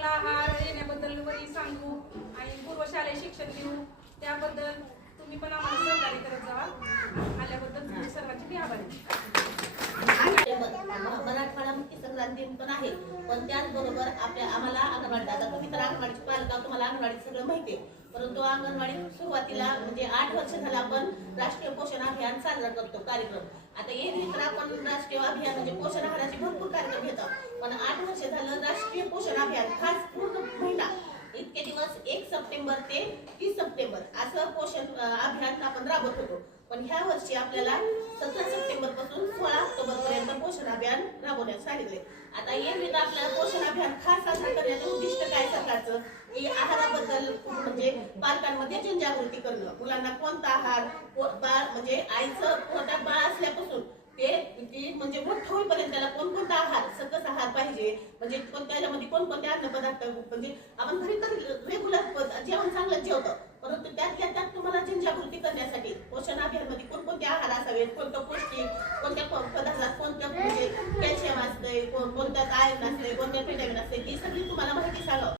चांगला आहार येण्याबद्दल वरी सांगू आणि पूर्वशालेय शिक्षण देऊ, त्याबद्दल तुम्ही पण आम्हाला सहकार्य करत जावा. आल्याबद्दल तुमची सर्वांची मी आभारी. मराठवाडा मुक्ती संग्राम दिन पण आहे, पण त्याचबरोबर आम्हाला अंगणवाडी, आता तुम्ही तर अंगणवाडीचे पालक आहात, तुम्हाला अंगणवाडी सगळं माहिती आहे. परंतु अंगणवाडी सुरुवातीला म्हणजे 8 वर्ष झालं आपण राष्ट्रीय पोषण अभियान साजरा करतो कार्यक्रम. आता एरवी तर आपण राष्ट्रीय अभियान म्हणजे पोषण आहाराचे भरपूर कार्यक्रम घेतो, पण 8 वर्ष झालं राष्ट्रीय पोषण अभियान खास पूर्ण महिना इतके दिवस 1 सप्टेंबर ते 30 सप्टेंबर असं पोषण अभियान आपण राबवत होतो. पण ह्या वर्षी आपल्याला 17 सप्टेंबर पासून 16 ऑक्टोबर पर्यंत पोषण अभियान राबवण्यास सांगितले. आता एरवी आपल्याला पोषण अभियान खास साजरा करण्याचं उद्दिष्ट काय सरकारचं, की आहाराबद्दल म्हणजे पालकांमध्ये जनजागृती करणं. मुलांना कोणता आहार, बाळ म्हणजे आईचं पोटात बाळ असल्यापासून ते म्हणजे मोठं होईपर्यंत त्याला कोणकोणता आहार, सकस आहार पाहिजे, म्हणजे त्याच्यामध्ये कोणकोणते अन्नपदार्थ, म्हणजे आपण घरी तर रेग्युलर जेवण चांगलं जेवतो, परंतु त्यातल्या त्यात तुम्हाला जनजागृती करण्यासाठी पोषण अभियानमध्ये कोणकोणते आहार असावेत, कोणतं पौष्टिक, कोणत्या पदार्थात कोणत्या म्हणजे कॅल्शियम असतंय, कोणत्यात आयर्न असतंय, कोणत्या व्हिटॅमिन असते, ती सगळी तुम्हाला माहिती सांगावं.